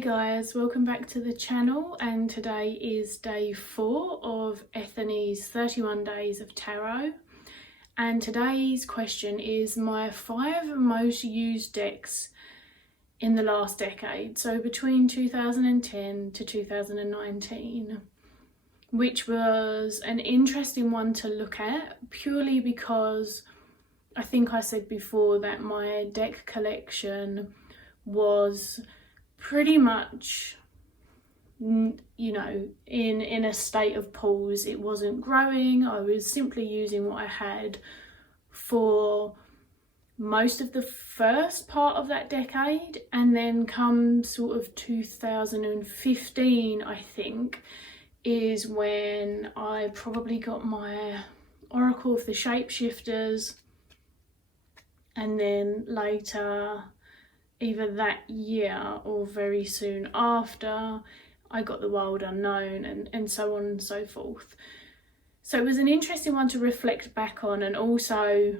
Hey guys, welcome back to the channel, and today is day 4 of Ethony's 31 days of tarot, and today's question is my 5 most used decks in the last decade, so between 2010 to 2019, which was an interesting one to look at purely because I think I said before that my deck collection was pretty much, you know, in a state of pause. It wasn't growing. I was simply using what I had for most of the first part of that decade, and then come sort of 2015, I think, is when I probably got my Oracle of the Shapeshifters, and then later, either that year or very soon after, I got the Wild Unknown, and so on and so forth. So it was an interesting one to reflect back on, and also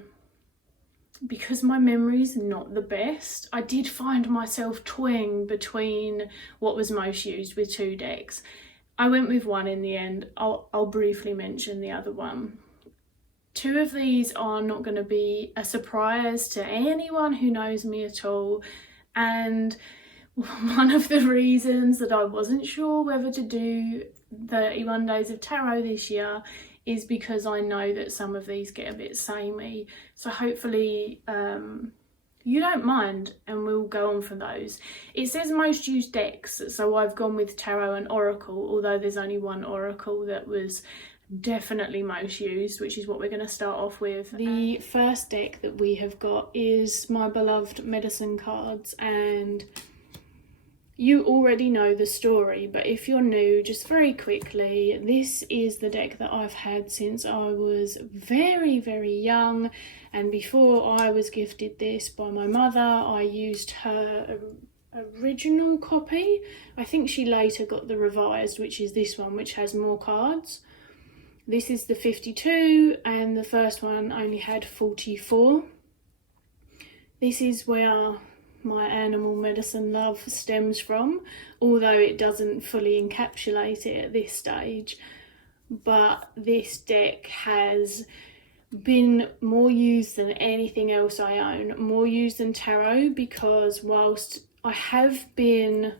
because my memory's not the best, I did find myself toying between what was most used with 2 decks. I went with one in the end. I'll briefly mention the other one. 2 of these are not going to be a surprise to anyone who knows me at all. And one of the reasons that I wasn't sure whether to do 31 days of tarot this year is because I know that some of these get a bit samey. So hopefully you don't mind, and we'll go on for those. It says most used decks, so I've gone with tarot and oracle, although there's only one oracle that was definitely most used, which is what we're going to start off with. The first deck that we have got is my beloved medicine cards, and you already know the story, but if you're new, just very quickly, this is the deck that I've had since I was very, very young, and before I was gifted this by my mother, I used her original copy. I think she later got the revised, which is this one, which has more cards. This is the 52, and the first one only had 44. This is where my animal medicine love stems from, although it doesn't fully encapsulate it at this stage. But this deck has been more used than anything else I own, more used than tarot, because whilst I have been,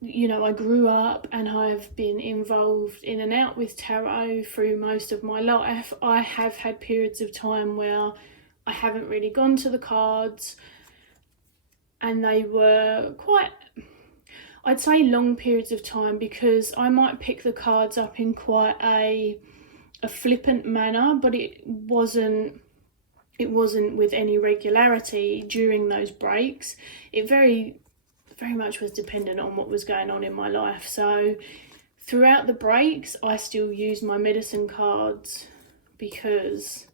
you know, I grew up and I've been involved in and out with tarot through most of my life, I have had periods of time where I haven't really gone to the cards, and they were quite, I'd say, long periods of time, because I might pick the cards up in quite a flippant manner, but it wasn't with any regularity during those breaks. It very much was dependent on what was going on in my life. So throughout the breaks, I still use my medicine cards because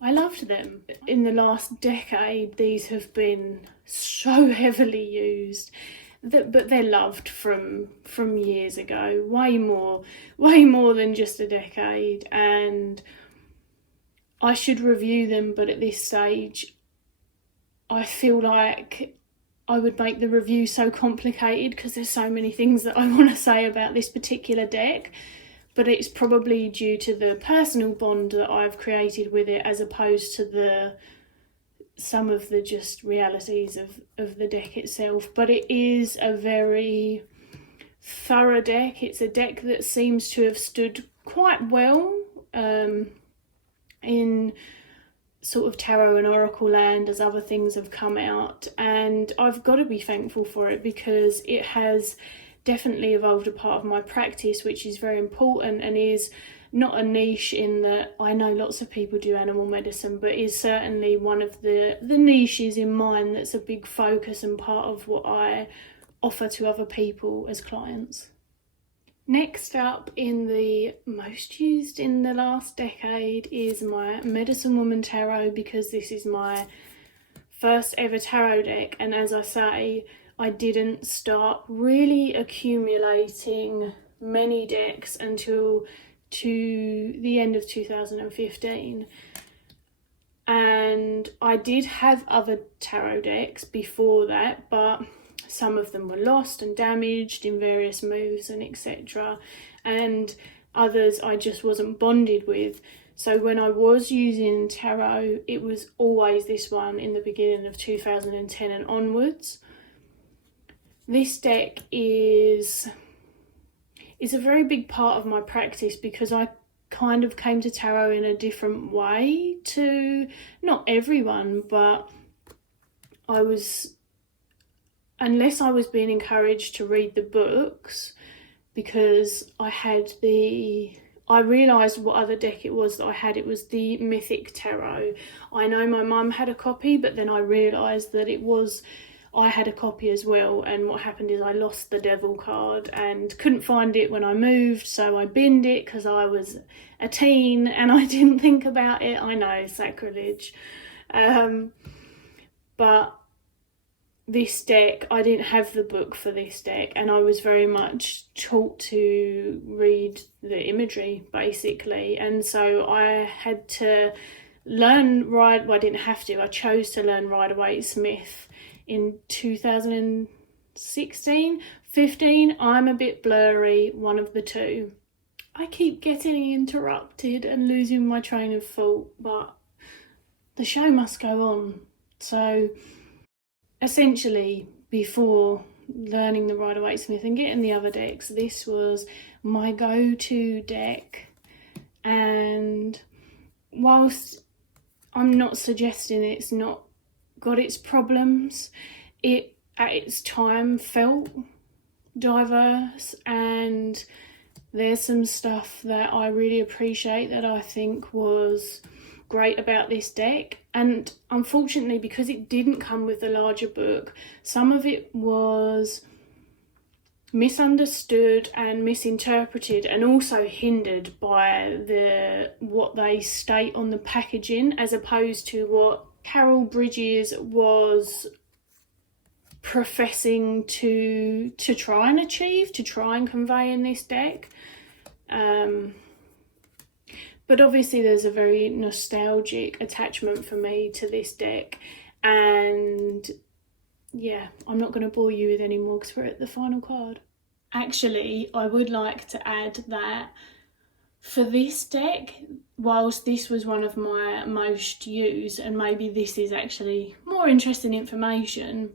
I loved them. In the last decade, these have been so heavily used, but they're loved from years ago, way more than just a decade, and I should review them, but at this stage, I feel like I would make the review so complicated because there's so many things that I want to say about this particular deck, but it's probably due to the personal bond that I've created with it, as opposed to some of the just realities of the deck itself. But it is a very thorough deck. It's a deck that seems to have stood quite well in sort of tarot and oracle land as other things have come out, and I've got to be thankful for it because it has definitely evolved a part of my practice, which is very important, and is not a niche in that I know lots of people do animal medicine, but is certainly one of the niches in mine that's a big focus and part of what I offer to other people as clients. Next up in the most used in the last decade is my Medicine Woman Tarot, because this is my first ever tarot deck, and as I say, I didn't start really accumulating many decks until to the end of 2015. And I did have other tarot decks before that, but some of them were lost and damaged in various moves and etc. And others I just wasn't bonded with. So when I was using tarot, it was always this one in the beginning of 2010 and onwards. This deck is a very big part of my practice because I kind of came to tarot in a different way to not everyone, but unless I was being encouraged to read the books, because I realised what other deck it was that I had. It was the Mythic Tarot. I know my mum had a copy, but then I realised that I had a copy as well, and what happened is I lost the Devil card and couldn't find it when I moved, so I binned it because I was a teen and I didn't think about it. I know, sacrilege. But this deck, I didn't have the book for this deck, and I was very much taught to read the imagery, basically. And so I had to learn I didn't have to, I chose to learn Rider-Waite-Smith in 2016, 15, I'm a bit blurry, one of the two. I keep getting interrupted and losing my train of thought, but the show must go on. So essentially, before learning the Rider-Waite-Smith and getting the other decks, this was my go-to deck. And whilst I'm not suggesting it's not got its problems, it at its time felt diverse, and there's some stuff that I really appreciate that I think was great about this deck. And unfortunately, because it didn't come with the larger book, some of it was misunderstood and misinterpreted, and also hindered by what they state on the packaging, as opposed to what Carol Bridges was professing to try and achieve, to try and convey in this deck. But obviously there's a very nostalgic attachment for me to this deck, and yeah, I'm not going to bore you with any more because we're at the final card. Actually, I would like to add that for this deck, whilst this was one of my most used, and maybe this is actually more interesting information,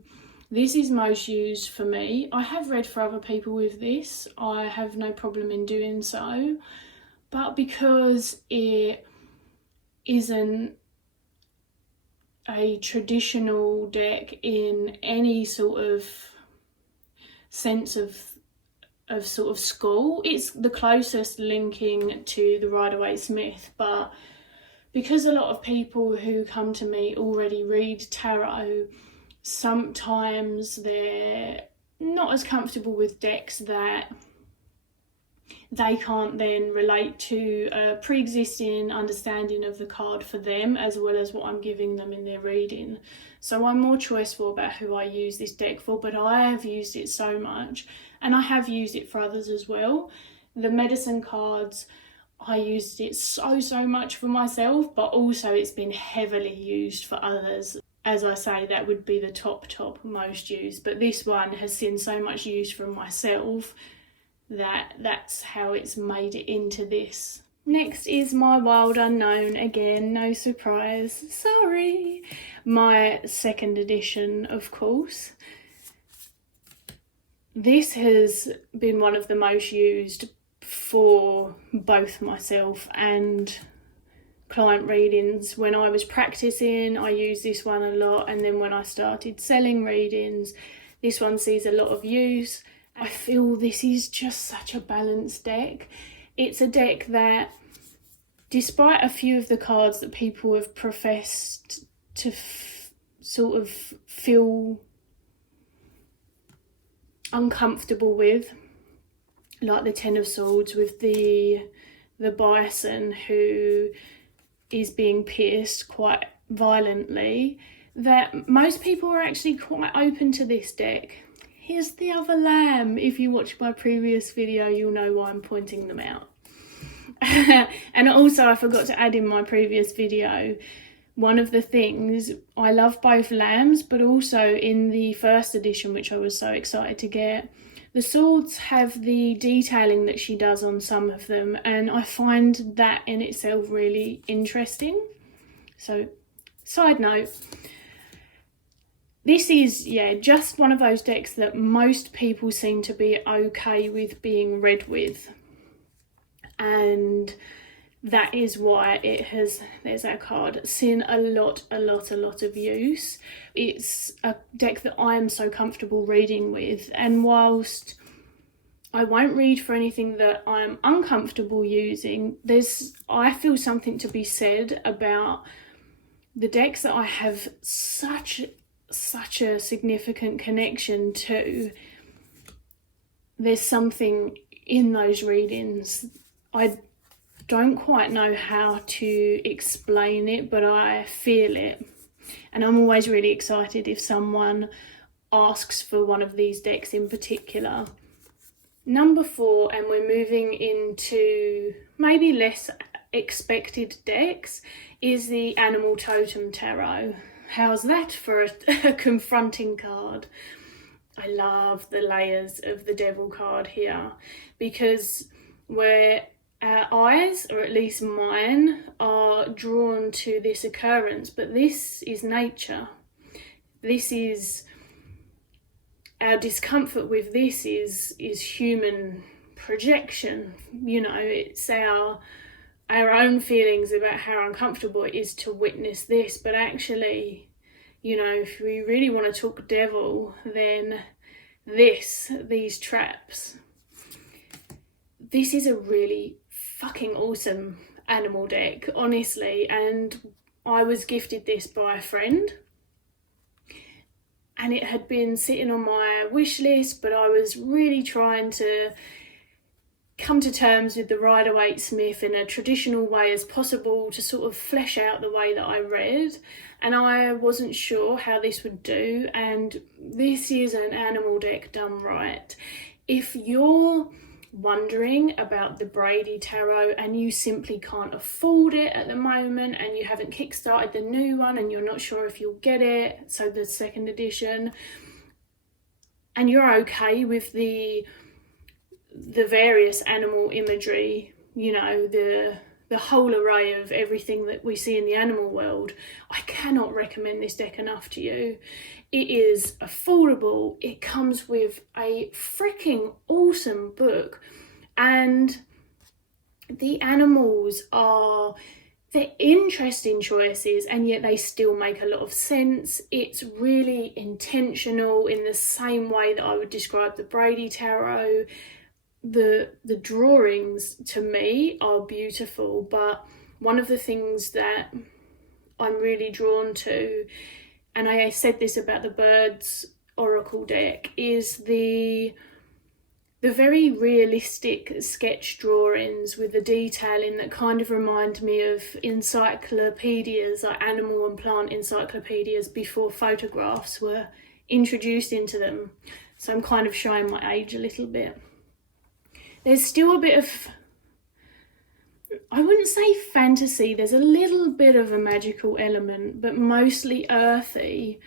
this is most used for me. I have read for other people with this, I have no problem in doing so, but because it isn't a traditional deck in any sort of sense of sort of school, it's the closest linking to the Rider-Waite-Smith, but because a lot of people who come to me already read tarot, sometimes they're not as comfortable with decks that they can't then relate to a pre-existing understanding of the card for them, as well as what I'm giving them in their reading. So I'm more choiceful about who I use this deck for, but I have used it so much, and I have used it for others as well. The medicine cards, I used it so much for myself, but also it's been heavily used for others. As I say, that would be the top most used, but this one has seen so much use from myself that's how it's made it into this. Next is my Wild Unknown, again, no surprise, sorry. My second edition, of course. This has been one of the most used for both myself and client readings. When I was practicing, I used this one a lot, and then when I started selling readings, this one sees a lot of use. I feel this is just such a balanced deck. It's a deck that, despite a few of the cards that people have professed to sort of feel uncomfortable with, like the Ten of Swords with the bison who is being pierced quite violently, that most people are actually quite open to this deck. Here's the other lamb. If you watch my previous video, you'll know why I'm pointing them out. And also, I forgot to add in my previous video, one of the things, I love both lambs, but also in the first edition, which I was so excited to get, the swords have the detailing that she does on some of them, and I find that in itself really interesting. So, side note, this is, just one of those decks that most people seem to be okay with being read with. And that is why it has, there's our card, seen a lot of use. It's a deck that I am so comfortable reading with, and whilst I won't read for anything that I'm uncomfortable using, I feel something to be said about the decks that I have such a significant connection to. There's something in those readings. I don't quite know how to explain it, but I feel it. And I'm always really excited if someone asks for one of these decks in particular. Number 4, and we're moving into maybe less expected decks, is the Animal Totem Tarot. How's that for a confronting card? I love the layers of the Devil card here, because where our eyes, or at least mine, are drawn to this occurrence, but this is nature. This is, our discomfort with this is human projection. You know, it's our own feelings about how uncomfortable it is to witness this. But actually, you know, if we really want to talk devil, then these traps, this is a really fucking awesome animal deck, honestly. And I was gifted this by a friend, and it had been sitting on my wish list, but I was really trying to come to terms with the Rider-Waite-Smith in a traditional way as possible to sort of flesh out the way that I read, and I wasn't sure how this would do. And this is an animal deck done right. If you're wondering about the Brady Tarot and you simply can't afford it at the moment, and you haven't kickstarted the new one and you're not sure if you'll get it, so the second edition, and you're okay with the various animal imagery, you know, the whole array of everything that we see in the animal world, I cannot recommend this deck enough to you. It is affordable, it comes with a freaking awesome book, and the animals they're interesting choices, and yet they still make a lot of sense. It's really intentional in the same way that I would describe the Brady Tarot. The drawings to me are beautiful, but one of the things that I'm really drawn to, and I said this about the Birds Oracle deck, is the very realistic sketch drawings with the detailing that kind of remind me of encyclopedias, like animal and plant encyclopedias, before photographs were introduced into them. So I'm kind of showing my age a little bit. There's still a bit of, I wouldn't say fantasy, there's a little bit of a magical element, but mostly earthy.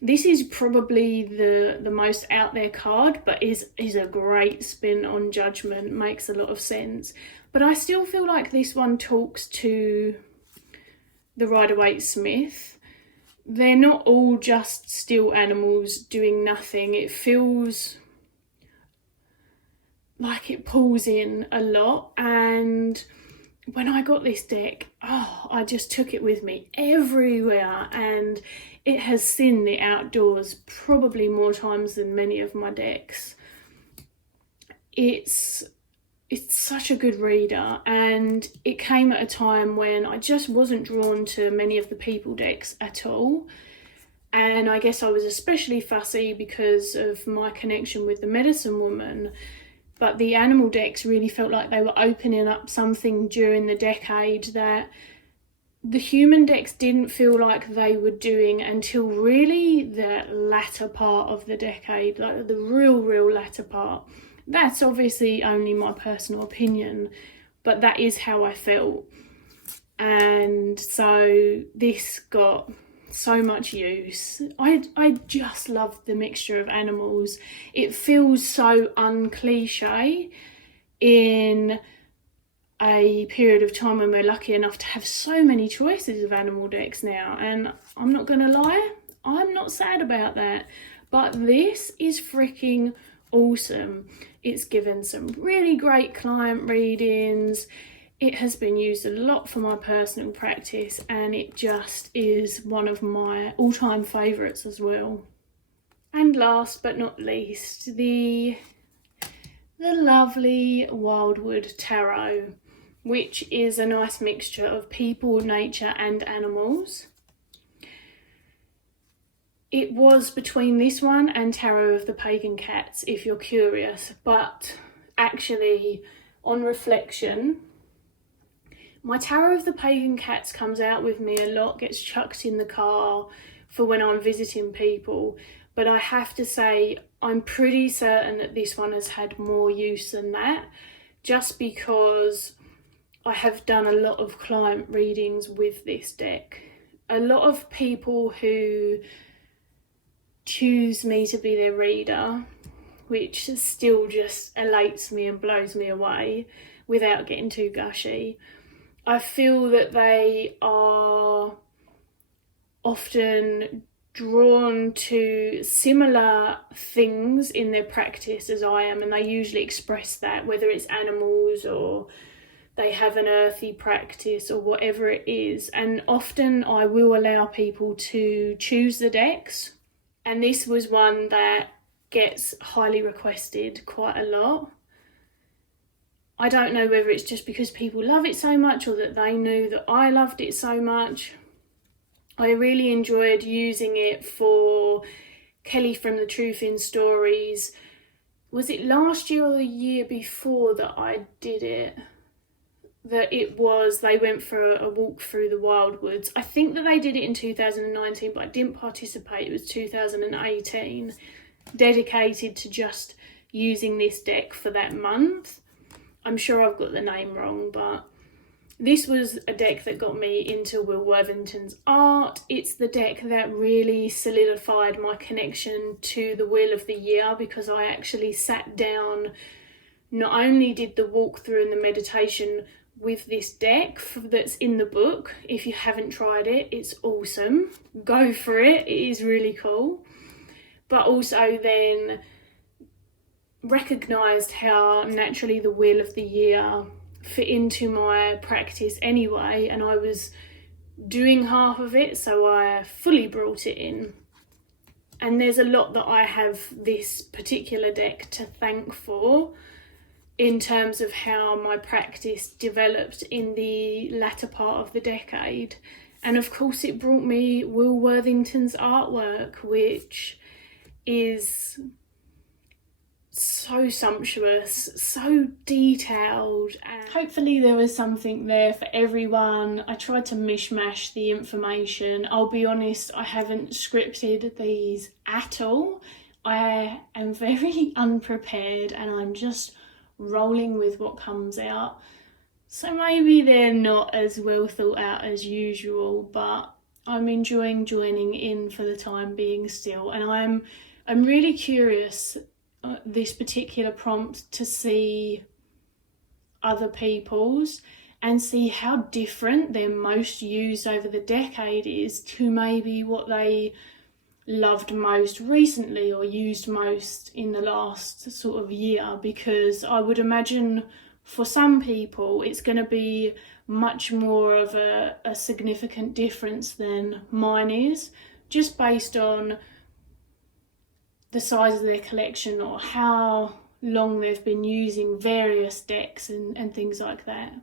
This is probably the most out there card, but is a great spin on Judgment, makes a lot of sense. But I still feel like this one talks to the Rider-Waite-Smith. They're not all just still animals doing nothing. It feels like it pulls in a lot, and when I got this deck, I just took it with me everywhere, and it has seen the outdoors probably more times than many of my decks. It's such a good reader, and it came at a time when I just wasn't drawn to many of the people decks at all. And I guess I was especially fussy because of my connection with the Medicine Woman. But the animal decks really felt like they were opening up something during the decade that the human decks didn't feel like they were doing until really the latter part of the decade, like the real latter part. That's obviously only my personal opinion, but that is how I felt. and so this got so much use. I just love the mixture of animals. It feels so uncliche in a period of time when we're lucky enough to have so many choices of animal decks now, and I'm not gonna lie, I'm not sad about that. But this is freaking awesome. It's given some really great client readings. It has been used a lot for my personal practice, and it just is one of my all-time favourites as well. And last but not least, the lovely Wildwood Tarot, which is a nice mixture of people, nature and animals. It was between this one and Tarot of the Pagan Cats, if you're curious, but actually, on reflection, my Tarot of the Pagan Cats comes out with me a lot, gets chucked in the car for when I'm visiting people, but I have to say I'm pretty certain that this one has had more use than that, just because I have done a lot of client readings with this deck. A lot of people who choose me to be their reader, which still just elates me and blows me away without getting too gushy. I feel that they are often drawn to similar things in their practice as I am, and they usually express that, whether it's animals or they have an earthy practice or whatever it is. And often I will allow people to choose the decks, and this was one that gets highly requested quite a lot. I don't know whether it's just because people love it so much or that they knew that I loved it so much. I really enjoyed using it for Kelly from the Truth in Stories. Was it last year or the year before that I did it? They went for a walk through the Wildwoods. I think that they did it in 2019, but I didn't participate. It was 2018, dedicated to just using this deck for that month. I'm sure I've got the name wrong, but this was a deck that got me into Will Worthington's art. It's the deck that really solidified my connection to the Wheel of the Year, because I actually sat down, not only did the walkthrough and the meditation with this deck that's in the book. If you haven't tried it, it's awesome. Go for it. It is really cool. But also then recognised how naturally the Wheel of the Year fit into my practice anyway, and I was doing half of it, so I fully brought it in. And there's a lot that I have this particular deck to thank for in terms of how my practice developed in the latter part of the decade. And of course it brought me Will Worthington's artwork, which is so sumptuous, so detailed, and hopefully there was something there for everyone. I tried to mishmash the information. I'll be honest, I haven't scripted these at all. I am very unprepared and I'm just rolling with what comes out. So maybe they're not as well thought out as usual, but I'm enjoying joining in for the time being still. And I'm really curious this particular prompt to see other people's and see how different their most used over the decade is to maybe what they loved most recently or used most in the last sort of year, because I would imagine for some people it's going to be much more of a significant difference than mine is, just based on the size of their collection or how long they've been using various decks and things like that.